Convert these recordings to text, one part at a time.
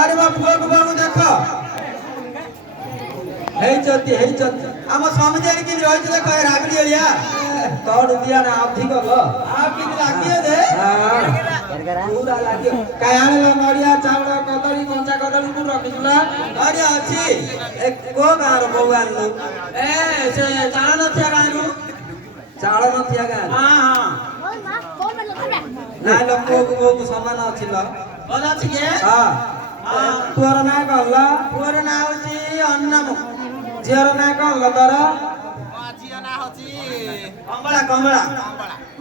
अरे बाप को देखो हेई चती आम समिति कि रही देखो रागड़ी एरिया तोड़ दिया ना अधिक लो आप कि लागियो दे पूरा लागियो काय आनलो नडिया चावल कदली कंचा कदली को रखिला अरे अछि एक को गार बौ आनलो ए से चाल नथिया गानु चावल नथिया गार हां ना लोक को समान अछि ल बोला अछि के हां तोर ना कहला तोर ना होची अन्नम जियर ना कहला तोर जिया ना होची कमला कमला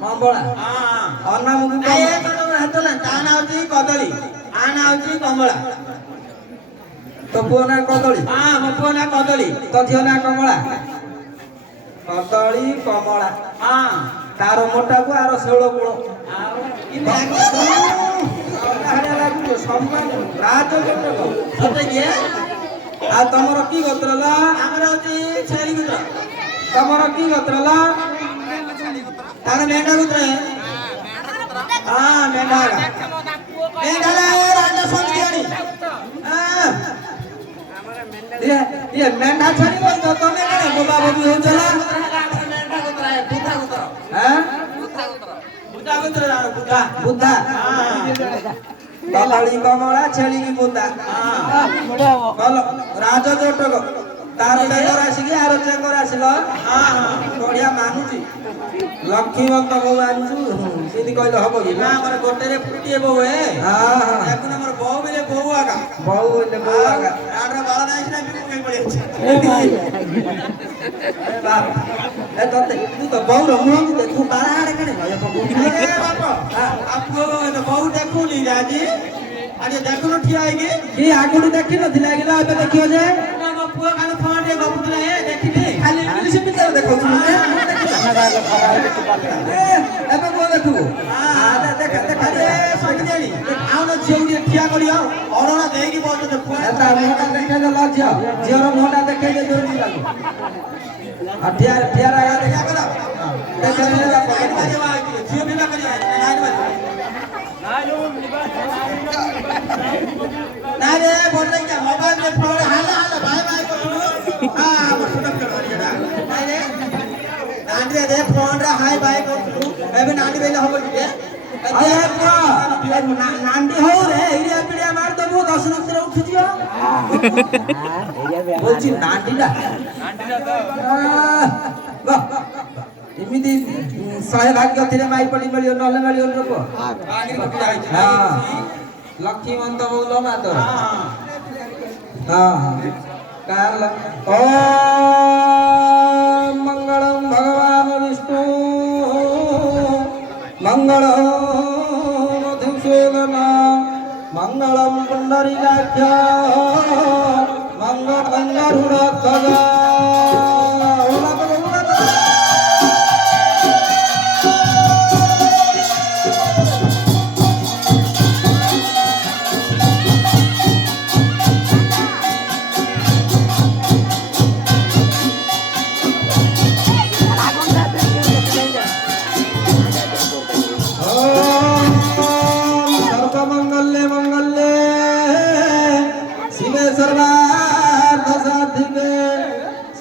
कमला हां अन्नम को ए तो हेतो ना ता ना होची कदली आ ना होची कमला तो पुओ ना कदली हां मो पुओ ना कदली तो झियो ना कमला कदली कमला हां तारो मोटा को आरो सेळो कुळो इ लागे हाडा लागो सम्मान राज जटको सते के आ तमरो की गोत्रला हमरा होची छेली गुत्र तमरो की गोत्रला तार मेंढा गुत्र हां मेंढा मेंढा राजा समिति आनी हां ये मेंढा छड़ी बोल तो तमे करे बाबा बाबू हो चला मेंढा गुत्र है बुद्धा गुत्र हैं बुद्धा गुत्र बुद्धा बुद्धा हां कदली कमला छेली की बुद्धा हां कल राज जटको तार बेगर आसी आरो चेकर आसिलो हां हां बढ़िया मानुची लक्ष्मीवंत बौ आनिछु सीधी कहले हबो कि ना हमर गोटे रे फुटिए बो ए हां हां देखुन हमर बौ बिले बौ आगा बौ ले बौ आगा आडरा बाला नाइस ना बिकु के पड़े ए बाप ए तू तो बौ रो मुंह में देखू बारा आड़े कने भयो बौ ए बाप आपको तो बौ देखु नी राजी अरे देखुन ठिया आइगे की आगुडी देखि नथिला कि एबे देखियो जे ना मो पुआ खाली फाटे गपुतला ए देखिनी खाली इंग्लिश पिक्चर देखौ छु एबे को देखू आ देख देख अरे समिति आउ न झिउडी ठिया करियो अरोना देगी बोल तो पुआ एता मोटा देखे जे लज्जा जियर मोटा देखे जे जोड़ी लागो अठियार ठियार आगा देखा करा देखे जे ला पकड़ के झिउ बिना करिया नाइन बजे ना रे बोल रही क्या मोबाइल में फोन हाला हाला बाय बाय को हां वो सुनक कर ना नहीं रे नांडी रे फोन रे हाय बाय को एबे नांडी बेले होबो के अरे को नांडी हो रे एरिया पीड़िया मार दबो 10 नंबर उठ जियो बोलची नांडीला तो एमिति सहे भाग्य थिले माई पड़ी मिलियो नले मिलियो लोक आगे को जाई हां लक्ष्मीवंत बोलो ना तो हां हां काल ओम मंगलम भगवान विष्णु मंगलम मधुसूदन मंगलम पुंडरीकाक्ष मंगलम गरुड़ध्वज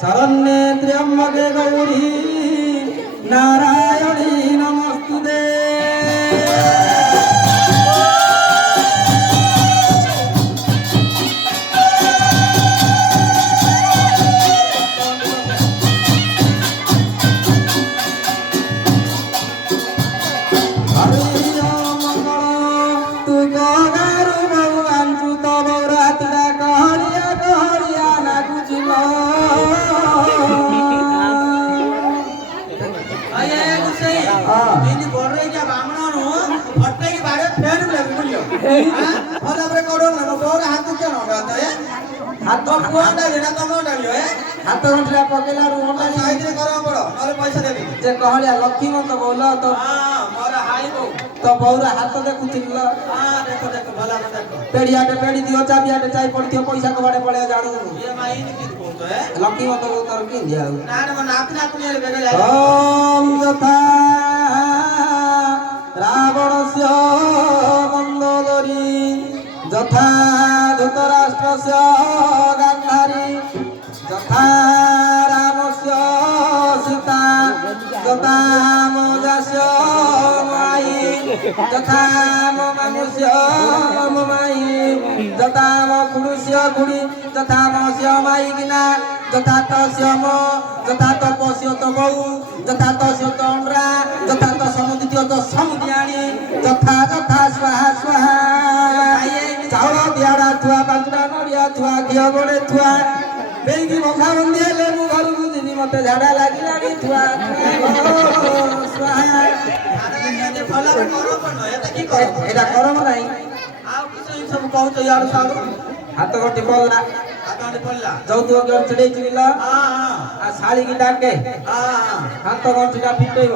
शरण्ये त्र्यंबके गौरी नारायणी नमस्तुते हरि ओम मंगल तू गोगारु भगवान तू तो रात डा कहरिया नागुचिलो इनी बोल रही क्या बामणो फट्टे की बारे फेर ले बोलियो हां और अपने कोडो न बोर हाथ के न गाता है हाथ तो पुआंडा रे ना तमो डालियो है हाथ घंटा पकेला रु मोटा साइड रे करो पड़ो नले पैसा देबी जे कहलिया लक्ष्मीवंत बोल तो हां मोरा हाई बो तो बौरा हाथ देखुथिल हां देखो देखो भला देखो पेड़िया के पेड़ी दियो चाबिया के चाय पड़थियो पैसा कबाड़े पड़े जाणू ये माइन की बोलतो है लक्ष्मीवंत बोल तर की दिया ना ना नाप नाप ने बेगा जाए ओम यथा रावणस्य मन्दोदरी यथा ଲକ୍ଷ୍ମଣସ୍ୟ ଗାନ୍ଧାରୀ ଯଥା ରାମସ୍ୟ ସୀତା ଯଥା ମଜାସ୍ୟ ମାଇ ଯଥା ମାମୁଷ୍ୟ ମାଇ ଯଥା କୁରୁଷ୍ୟ କୁଡ଼ି ଯଥା ମସ୍ୟ ମାଇକିନା ଯଥା ତସ୍ୟ ମ ଯଥା ତପସ୍ୟ ତପଉ ଯଥା ତସ୍ୟ ତଣ୍ଡ୍ରା ଯଥା ତ ସମୁଦିତ୍ୟ ତ ସମୁଦିଆଣି ଯଥା ଯଥା ସ୍ୱାହା ସ୍ୱାହା ଚାଉଳ ଦିଆଡ଼ା ଥୁଆ ପାଞ୍ଚଟା ନଡ଼ିଆ ଥୁଆ ଘିଅ ଗୋଡ଼େ ଥୁଆ ବେଇକି ମଖା ବନ୍ଦି ହେଲେ ମୁଁ ଘରକୁ ଯିବି ମତେ ଝାଡ଼ା ଲାଗିଲାଣି ଥୁଆ ସ୍ୱାହା ଏଇଟା କରମ ନାହିଁ ହାତ ଗଣ୍ଠି ପଡିଲା ଯୌତୁକ ଗଣ୍ଠି ଛିଡେଇ ଚିଡ଼ିଲ ଶାଳିକି ଡାକେ ହାତ ଗଣ୍ଠିଟା ଫିଟେଇବ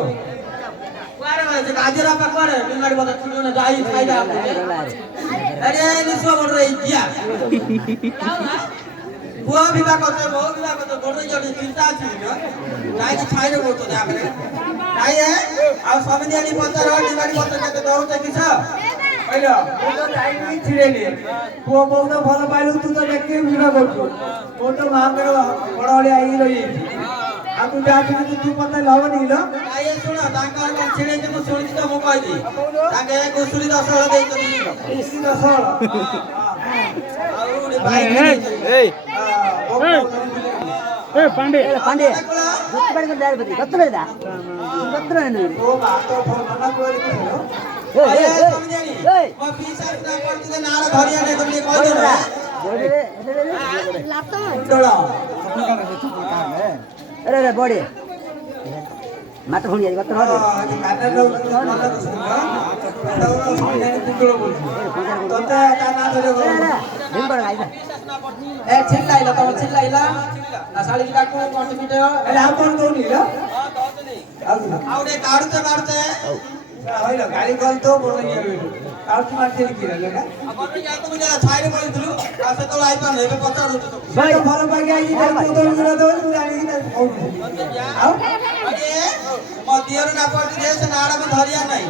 ପୁଅ ବିବାହ କରୁଛ ବୋଉ ବିବାହ କରୁଛ ବଡ ଯୋଉଠି ଚିନ୍ତା ଅଛି ଯାଇକି ଛାଇରେ କରୁଛନ୍ତି ଆଗରେ ନାଇଁ ଆଉ ସମିତି ଆଣି ପଚାର ନିବାଡ଼ି ପତ୍ର କେତେ ଦଉଛ କିସ କହିଲ ମୁଁ ତ ଯାଇକି ଛିଡେଇଲି ପୁଅ ବୋଉ ତ ଭଲ ପାଇଲୁ ତୁ ତ ଦେଖିକି ବିବାହ କରୁଛୁ ମୁଁ ତ ମାଙ୍କର ବଡ ଭଳିଆ ହେଇକି ରହିଯାଇଛି ଆଉ ତୁ ଯାହା ତୁ ପତା ହବନି କିଲୋ ନାଇଁ ଶୁଣ ତାଙ୍କ ଛିଡେଇଛି ମୁଁ ଶୁଣିଛି ତ ମୁଁ କହିଲି ତାଙ୍କେ ଘୁଷୁରୀ 10 ହଳ ଦେଇଛନ୍ତି 10 ହଳ ଆଉ ଗୋଟେ ବାଇକ୍ पांडे पांडे गुत्तबड़ी को दार बती गुत्तबड़ी दा गुत्तबड़ी नहीं ओ बात तो मना कोई ए ମୋ ପିଇସା ପୁରା କରିଥିଲେ ନାଳ ଧରିଆ ନେ ବୋଲି କହିଦେଲେ लातो डोला अरे बॉडी मत भूल जाई मत भूल काने लोग मना तो सुन तो सुने तिंगलो बोल तो ता ना धरे दिन पर गाइस ए चिल्लाइला तो चिल्लाइला आ साली की डाकू कंटिन्यू अरे आप कौन दोनी ला आउडे काढते होइला गाड़ी कॉल तो बोल गया काउच मारते की रहले ना अपन जाय तो मुझे छाइरे पड़िथलु आ से तो आइ पाने बे पचार होत तो भाई फल पाके आई तो तो तो जानी की आओ अरे म दियर ना पड़ दे से नाड़ा में धरिया नहीं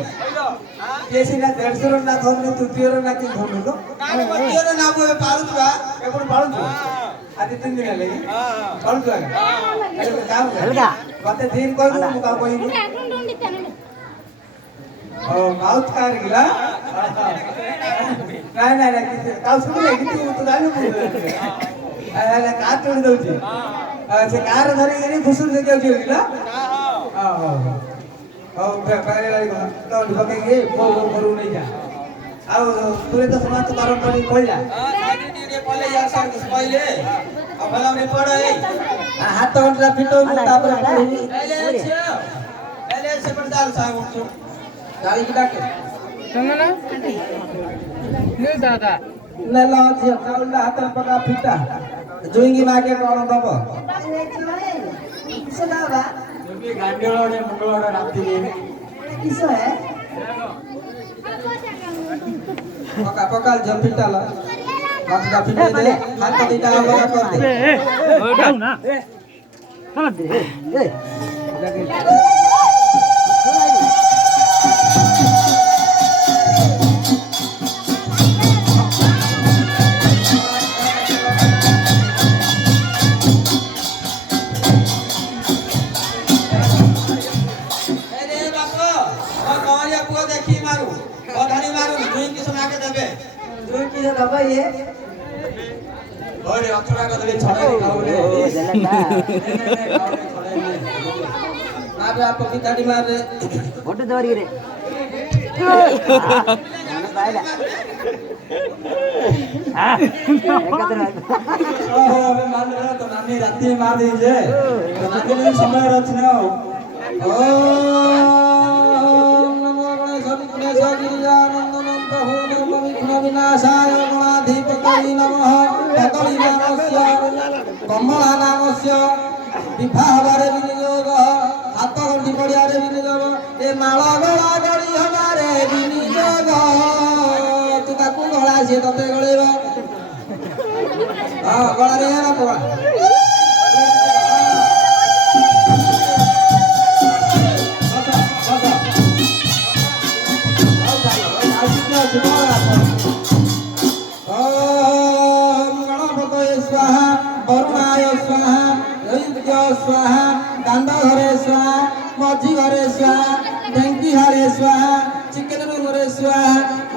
जैसे ना 150 ना धरने तू दियर ना की धरनु लो नाड़ा में दियर ना मो पालुवा एपड़ बाळु आज 3 दिन लगे बाळु अरे काम हल्का बाते दिन कोई मु का कोई ओ माउथ कार गिला नाही नाही नाही काउ सुन किती तू जाणू अरे का तोड दउची से कार धरी गनी घुसुर से जाउची गिला हां हां ओ पहले वाली तो लगे के वो करू नहीं जा आ तुरे तो समाज कारण पड़ी खोलला टीटी पले यार सर कुछ पहिले अब भला में पड़े हाथ तो फिटो तापर पहले से बंदाल साहब उठो गाड़ी की डाके चंगना ले दादा ले लो जी काउला हाथ पका फिटा जोइंगी मागे कोन दब किसो दावा जोगी गांडोळे मंगळवार रात्री किसो है पका पका जब फिटाला हाथ फिटे दे हाथ दीटा लगा कर दे ओ डाउन ना ए समझ दे ए बाबा ये ओरे अथरा कदले छड़े खाओले मारे आप की दाढ़ी मारे फोटो दौड़ी रे बायला हां एकत्र ओहो अबे मान रहा तो नानी राती मार दी जे तो कितने समय रचना ओ नमो गणेश विघ्नेश गिरिजानंदनं प्रभु नमो विघ्न विनाशाय गणाधिपतये नमः भगवन्स्य कमला नामस्य विभावरे विनियोग हाथ गंठी पड़ियारे विनियोग ए माला गला गड़ी हमारे विनियोग तू ताकू गला से तते गळेबा हां गला रे ना पवा ओम गणो मझी घरे स्वाहा ढेंकी घरे स्वाहा चिकेन रूम रे स्वाहा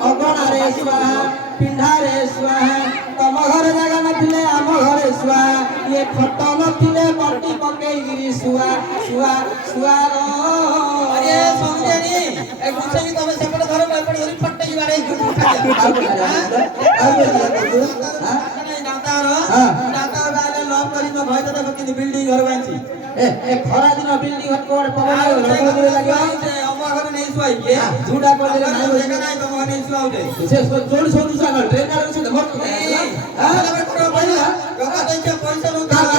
अगणा रे स्वाहा पिंढा रे स्वाहा तम घरे जगह नथिले आम घरे स्वाहा ये खट नथिले बटी पकेइगिरी सुहा सुहा सुहा अरे समझेनी एक दूसरे की तमे सेपटे धरो एपटे धरि फट्टे बारे दाता गाले लॉक करी न भय त देखो कि बिल्डिंग घर बांची ए खरा दिन बिल्डिंग घर कोड पवन लागो अम्मा घर नहीं सुआई के झूठा कर दे नहीं देखा नहीं तुम नहीं सुआउ दे से जोड़ सोनी सा ट्रेनर से मत हां अरे करो भाई गगा दैके पैसा लो गाड़ी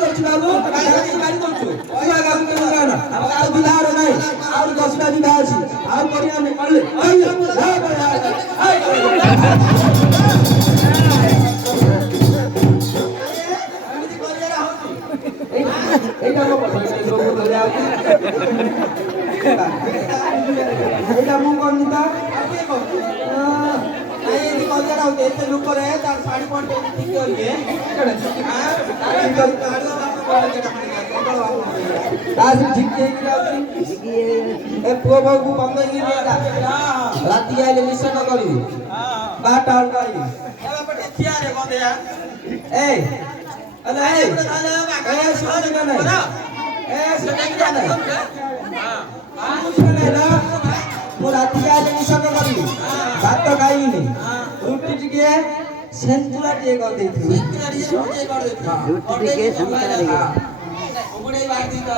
करछु बाबू गाड़ी करछु पूरा गाड़ी के ना अब बिहार नहीं और 10 टा बिहार छी और करिया में कर ले এইটা মো করনি তা नहीं कॉलेज आउट ऐसे लुक करे तार साड़ी पॉइंट ठीक करिए हां आज ठीक के ए प्रोबो को बंद ही देगा राती आइले निश्चय करी बाट आउट करी ए बापटे थिया रे बंदे यार ए अरे ए सुन नहीं ए सुन नहीं हां सुन ना मो राती आइले निश्चय करी भात खाई नहीं रुटी टिके सेंतुला टिके कर देथि सेंतुला टिके कर देथि रुटी टिके संतरा टिके ओबडे बात दी तो